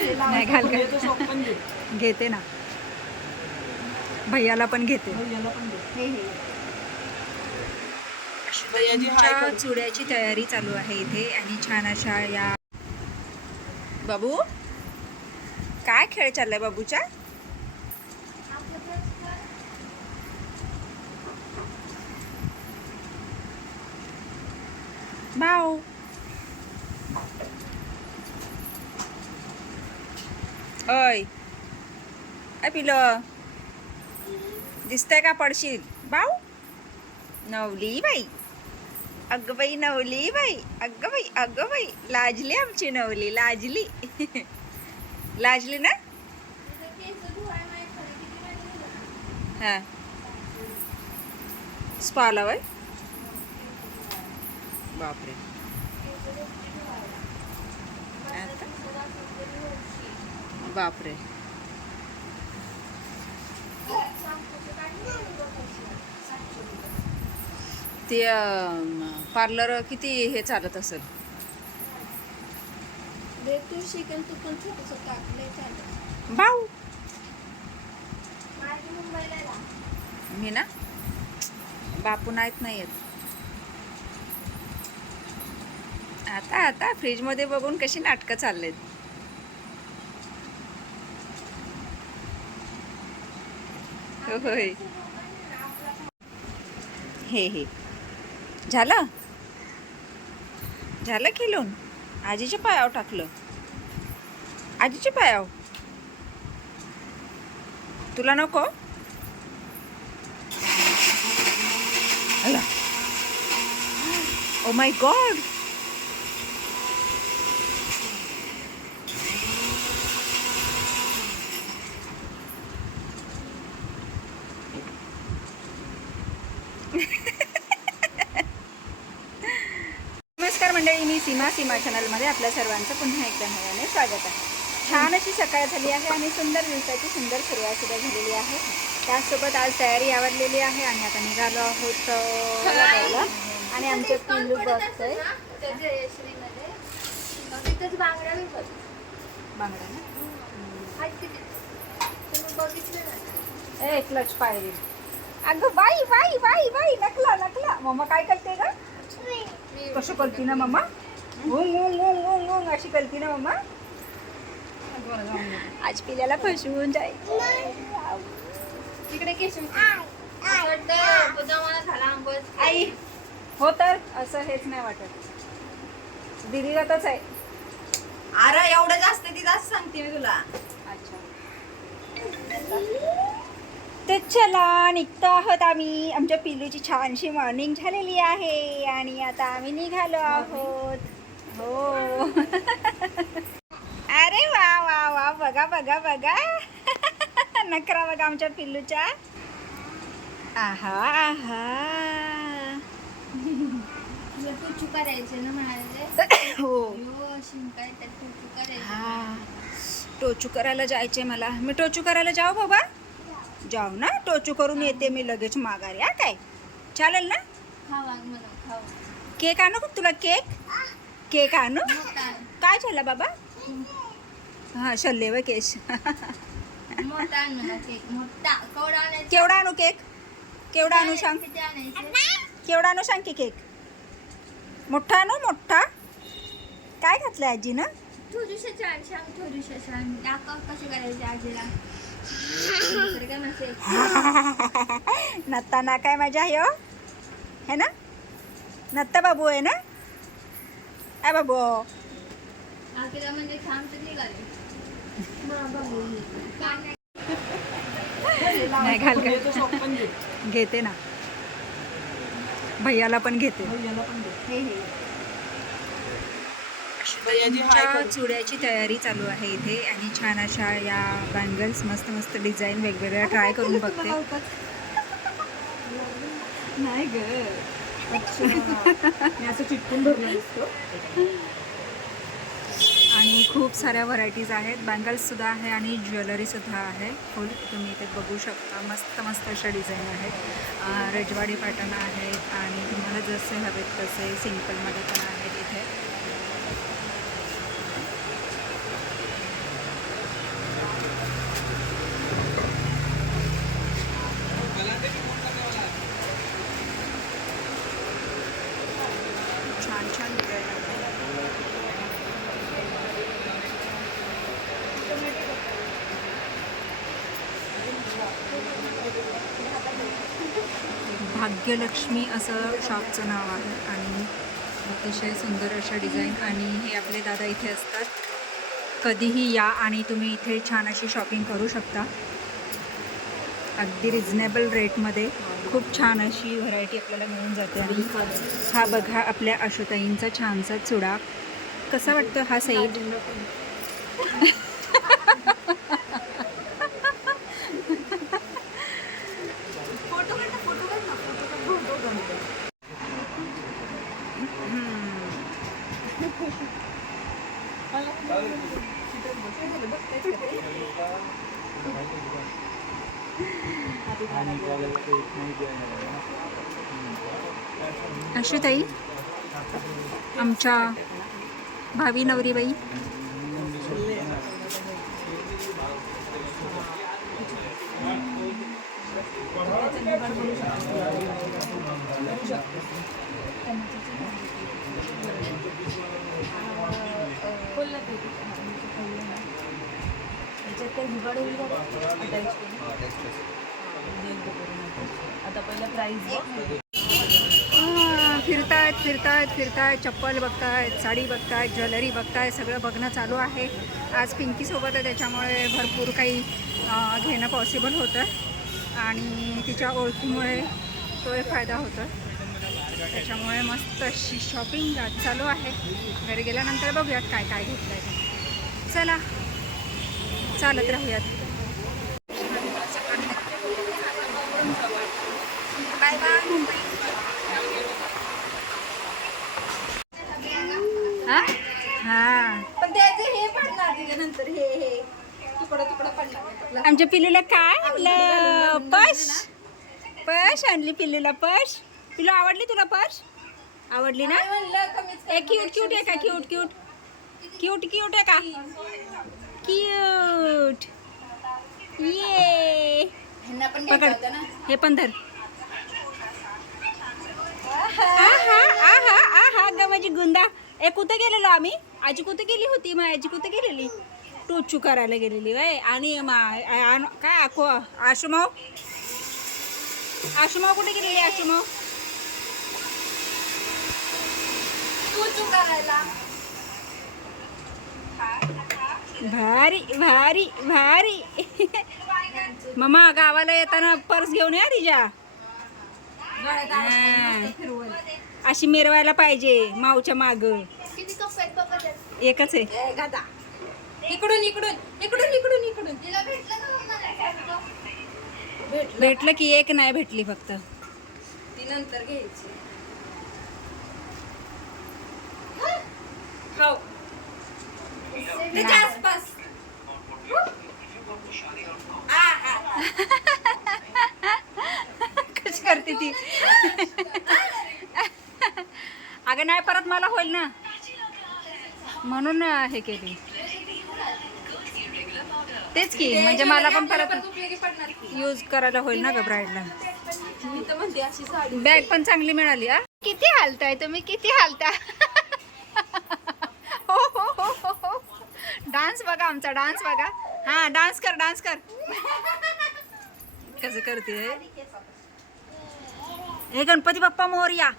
नाही घाल घेते ना, भैयाला पण घेते. आमच्या चुड्याची तयारी चालू आहे इथे आणि छान अशा या. बाबू काय खेळ चाललाय बाबूचा? भाऊ ओय पिलं दिसतंय का? पडशील भाऊ. नवली बाई, अगं बाई नवली बाई, अगं बाई अगं बाई, लाजली आमची नवली, लाजली. लाजली ना. हा स्पाला बाई, बापरे. बापरे, ते पार्लर किती हे चालत असेल. तू शिकन, तू पण छोटस टाकले भाऊ. मुंबईला मी ना बापू नाहीत नाही येत. आता आता फ्रीज मध्ये बघून कशी नाटकं चाललेत. होय, हे झालं झालं खेळून. आजीच्या पायावर टाकलं, आजीच्या पायावर. तुला नको. Oh my God. नमस्कार मंडळी, मी सीमा चॅनलमध्ये आपल्या सर्वांचं पुन्हा एकदा नव्याने स्वागत आहे. छान अशी सकाळ झाली आहे आणि सुंदर दिवसाची सुंदर सुरुवात सुद्धा झालेली आहे. त्याचसोबत आज तयारी आवरलेली आहे आणि आता निघालो आहोत बघायला. आणि आमच्या पिल्लू बघतोय बांगडा ना. ए क्लच पाहिजे. अगं बाई बाई बाई बाई, नकला नकला. मम्मा काय करते ग? कसं करते ना मम्मा? गुंग गुंग गुंग गुंग गुंग अशी करते ना मम्मा. आज पिल्याला फसवून जायचं. तिकडे केशव आई हो तर असं हेच नाही वाटत. दिदी जातच आहे. अरे एवढं जास्त तिलाच सांगते मी तुला. अच्छा, तर चला निघतो आहोत आम्ही. आमच्या पिल्लूची छानशी मॉर्निंग झालेली आहे आणि आता आम्ही निघालो आहोत. हो. अरे वा वा वा, बघा बघा बघा. नखरा बघा आमच्या पिल्लूच्या. आहा आहा. टोचू करायचे ना म्हणाले. हो शिंकाय तर टोचू करायचे. हा, टोचू करायला जायचे मला. मी टोचू करायला जाऊ बाबा? जाऊ ना, टोचू करून येते मी लगेच माघारी. हा काय चालेल ना? खावा म्हणा खावा. केक आणू का तुला? केक आणू? मोठा काय झालं बाबा? हा शल्ले व केश. मोठा आण म्हणा केक. मोठा केवढा आणायचा? केवढा आणू केक? केवढा आणू सांग? किती आणायचे? केवढा आणू सांग की केक? मोठा आणू? मोठा काय घातलं आजीनं? थोडीशी छान सांग, थोडीशी छान दाखव कशी करायची आजीला. तर काय म्हणते नत्ता ना काय मजा आहे हो, है ना? नत्ता बाबू आहे ना? आ बाबू आजीला म्हणजे छान तर निघाले. नाही घाल घेते ना, भैयाला पण घेते. आमच्या चुड्याची तयारी चालू आहे इथे आणि छान अशा या बँगल्स मस्त मस्त डिझाईन वेगवेगळ्या ट्राय करून बघते. नाही ग, असं चिटकून भरलं असतो. आणि खूप साऱ्या व्हरायटीज आहेत. बँगल्स सुद्धा आहे आणि ज्वेलरी सुद्धा आहे. फुल तुम्ही इथे बघू शकता. मस्त मस्त अशा डिझाईन आहेत. रजवाडी पॅटर्न आहेत आणि तुम्हाला जसे हवेत तसे सिंपलमध्ये पण आहेत इथे. भाग्यलक्ष्मी असं शॉपचं नाव आहे आणि अतिशय सुंदर अशा डिझाईन आणि हे आपले दादा इथे असतात. कधीही या आणि तुम्ही इथे छान अशी शॉपिंग करू शकता. अगदी रिजनेबल रेटमध्ये खूप छान अशी व्हरायटी आपल्याला मिळून जाते. आणि हा बघा आपल्या आशुताईंचा छानसा चुडा. कसा वाटतो हा सेट? आशुताई, आमच्या भावी नवरीबाई. आता पहिला प्राइस फिरतायत चप्पल बघतायत, साडी बघतायत, ज्वेलरी बघतायत, सगळं बघणं चालू आहे. आज पिंकीसोबत आहे त्याच्यामुळे भरपूर काही घेणं पॉसिबल होतं आणि तिच्या ओळखीमुळे तो एक फायदा होतो. त्याच्यामुळे मस्त अशी शॉपिंग आज चालू आहे. घरी गेल्यानंतर बघूयात काय काय घेतलं आहे. चला चालत राहूयात. Bye bye Mumbai. हां पण त्याचे हे पडणार त्याच्यानंतर हे तुकडं पडणार. आमच्या पिल्लूला काय आणलं? पर्स आणली पिल्लूला. पिल्लू आवडली तुला पर्स? आवडली ना? ए क्यूट आहे का? क्यूट आहे का? क्यूट ये पकड. हे पण धर. आहा ग माझी गुंदा. कुठे गेलेलो आम्ही? आजी कुठे गेली होती? आजी कुठे गेलेली? टोचू करायला गेलेली वय. आणि काय आशुमाव कुठे गेलेली? आशुमाव भारी. मम्मा गावाला येताना पर्स घेऊन या तिच्या. अशी मिरवायला पाहिजे माऊच्या माग. एकच आहे. इकडून भेटलं की एक नाही भेटली फक्त. ती नंतर घ्यायची. हो त्याच्या आसपास. कशी करते ती? अगं नाही परत मला होईल ना म्हणून हे केली. तेच की म्हणजे मला पण परत यूज करायला होईल ना ग ब्राईडला. मी तर म्हणते अशी साडी. बॅग पण चांगली मिळाली. किती हालताय तुम्ही? किती हालता? हो. डान्स बघा आमचा. डान्स बघा. हा डान्स कर. कसं करते? हे गणपती बाप्पा मोरया.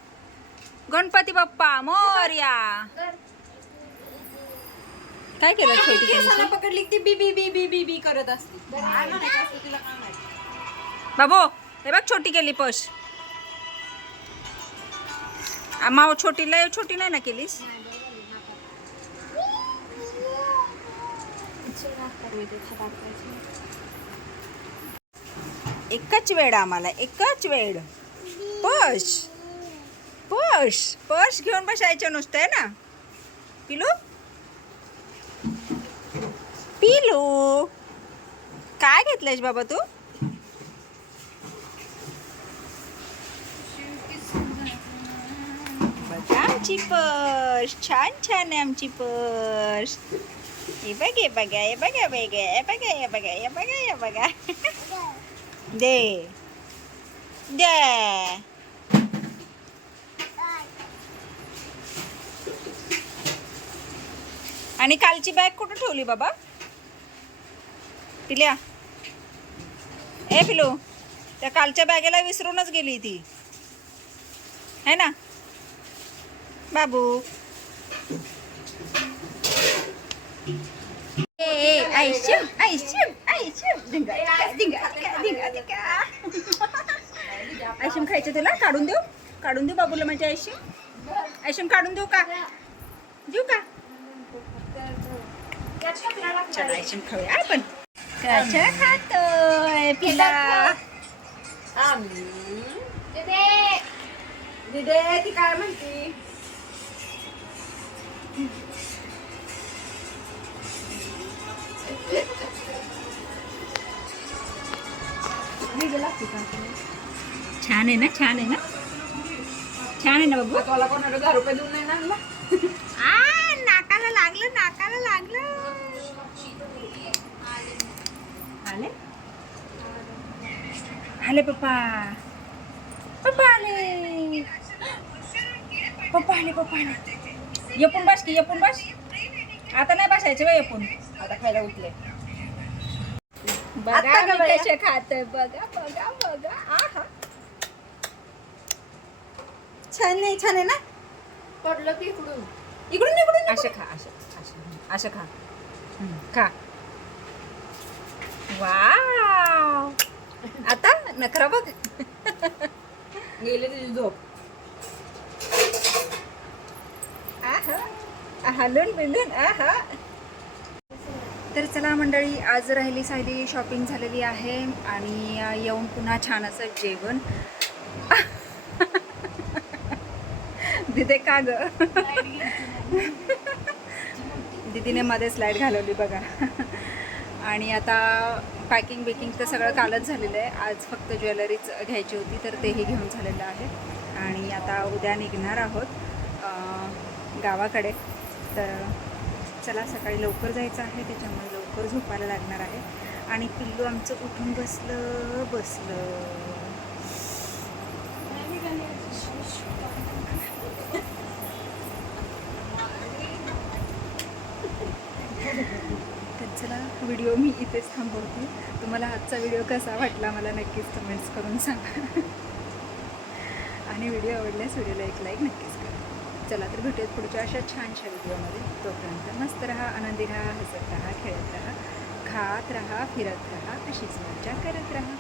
काय केलं? छोटी केसाला पकडली ती बी करत असते. बाबू हे बघ छोटी केली पश. माव छोटीला छोटी नाही ना केलीस? एकच वेळ आम्हाला. पर्स घेऊन बसायचं नुसतं आहे ना पिलू काय घेतलंयस बाबा तू? बघा आमची पर्स. छान आहे आमची पर्स. हे बघा. दे आणि कालची बॅग कुठं ठेवली बाबा? पिल्या पिलू त्या कालच्या बॅगेला विसरूनच गेली ती. है ना बाबू? आईशिम आईशिम आईशिम धिंगा धिंगा धिंगा धिंगा. आईशिम खायचं तुला? काढून देऊ बाबूला माझ्या आईशिम? आईशिम काढून देऊ का? चला आईशिम खाऊया आपण. कशा खातोय पिला? दिदे ती काय म्हणती? छान आहे ना? छान आहे ना? छान आहे ना बाबू? मला कोणाला 10 रुपये देऊन नाही ना आणला? नाकाला लागलं आले आले पप्पा आले येपून बस की येपून बस. आता नाही बसायचे बा येपून. आता खायला उठले. बघा आता का मी बघा? कसे खाते. बघा आहा. छान आहे ना? पडलं की इकडून. इकडून असं खा असं खा. खा. वाव. आता नखरा बघ. गेले तुझी झोप. हलून बिलून आहा. तर चला मंडळी, आज राहिली सायली शॉपिंग झालेली आहे आणि येऊन पुन्हा छान असं जेवण. दिदे का ग? दीदीने मध्येच लाईट घालवली बघा. आणि आता पॅकिंग बेकिंग तर सगळं कालच झालेलं आहे. आज फक्त ज्वेलरीच घ्यायची होती तर तेही घेऊन झालेलं आहे. आणि आता उद्या निघणार आहोत गावाकडे. तर चला, सकाळी लवकर जायचं आहे त्याच्यामुळे लवकर झोपायला लागणार आहे. आणि पिल्लू आमचं उठून बसलं. तर चला, व्हिडिओ मी इथेच थांबवते. तुम्हाला आजचा व्हिडिओ कसा वाटला मला नक्कीच कमेंट्स करून सांगा. आणि व्हिडिओ आवडल्यास व्हिडिओला एक लाईक नक्कीच करा. चला तर भेटूयात पुढच्या अशा छानशा व्हिडिओमध्ये. तोपर्यंत मस्त राहा, आनंदी राहा, हसत राहा, खेळत राहा, खात राहा, फिरत राहा, अशीच मजा करत राहा.